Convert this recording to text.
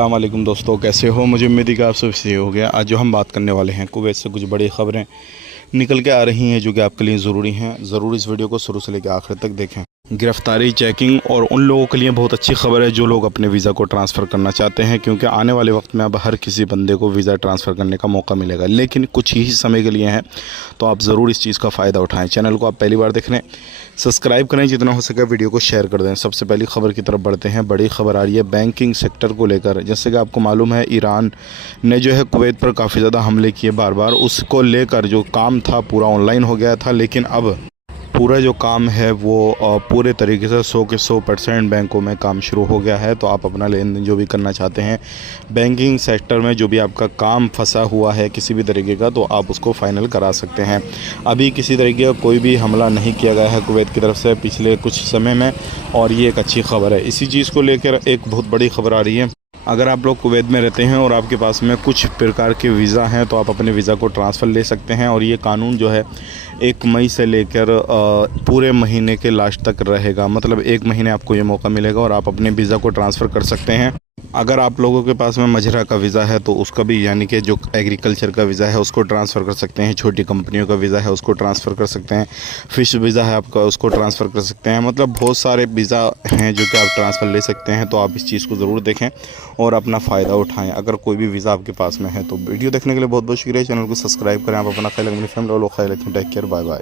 अस्सलाम वालेकुम दोस्तों, कैसे हो। मुझे उम्मीद है कि आप सब सही हो गया। आज जो हम बात करने वाले हैं, कुवैत से कुछ बड़ी ख़बरें निकल के आ रही हैं जो कि आपके लिए ज़रूरी हैं। ज़रूर इस वीडियो को शुरू से लेकर आखिर तक देखें। गिरफ्तारी, चेकिंग और उन लोगों के लिए बहुत अच्छी खबर है जो लोग अपने वीज़ा को ट्रांसफ़र करना चाहते हैं, क्योंकि आने वाले वक्त में अब हर किसी बंदे को वीज़ा ट्रांसफ़र करने का मौका मिलेगा, लेकिन कुछ ही समय के लिए है। तो आप ज़रूर इस चीज़ का फ़ायदा उठाएं। चैनल को आप पहली बार देख रहे हैं, सब्सक्राइब करें, जितना हो सके वीडियो को शेयर कर दें। सबसे पहली खबर की तरफ बढ़ते हैं। बड़ी खबर आ रही है बैंकिंग सेक्टर को लेकर। जैसे कि आपको मालूम है, ईरान ने जो है कुवैत पर काफ़ी ज़्यादा हमले किए बार बार। उसको लेकर जो काम था पूरा ऑनलाइन हो गया था, लेकिन अब पूरा जो काम है वो पूरे तरीके से 100 के 100% बैंकों में काम शुरू हो गया है। तो आप अपना लेन देन जो भी करना चाहते हैं बैंकिंग सेक्टर में, जो भी आपका काम फंसा हुआ है किसी भी तरीके का, तो आप उसको फ़ाइनल करा सकते हैं। अभी किसी तरीके का कोई भी हमला नहीं किया गया है कुवैत की तरफ से पिछले कुछ समय में, और ये एक अच्छी खबर है। इसी चीज़ को लेकर एक बहुत बड़ी खबर आ रही है। अगर आप लोग कुवैत में रहते हैं और आपके पास में कुछ प्रकार के वीज़ा हैं, तो आप अपने वीज़ा को ट्रांसफ़र ले सकते हैं। और ये कानून जो है 1 मई से लेकर पूरे महीने के लास्ट तक रहेगा। मतलब 1 महीने आपको ये मौका मिलेगा और आप अपने वीज़ा को ट्रांसफ़र कर सकते हैं। अगर आप लोगों के पास में मजरा का वीज़ा है तो उसका भी, यानी कि जो एग्रीकल्चर का वीज़ा है उसको ट्रांसफ़र कर सकते हैं। छोटी कंपनियों का वीज़ा है उसको ट्रांसफ़र कर सकते हैं। फ़िश वीज़ा है आपका, उसको ट्रांसफ़र कर सकते हैं। मतलब बहुत सारे वीज़ा हैं जो कि आप ट्रांसफ़र ले सकते हैं। तो आप इस चीज़ को ज़रूर देखें और अपना फ़ायदा उठाएँ। अगर कोई भी वीज़ा आपके पास में है तो वीडियो देखने के लिए बहुत बहुत शुक्रिया। चैनल को सब्सक्राइब करें। आप अपना ख्याल, अपनी फैमिली वालों का ख्याल रखें। Take care, bye bye.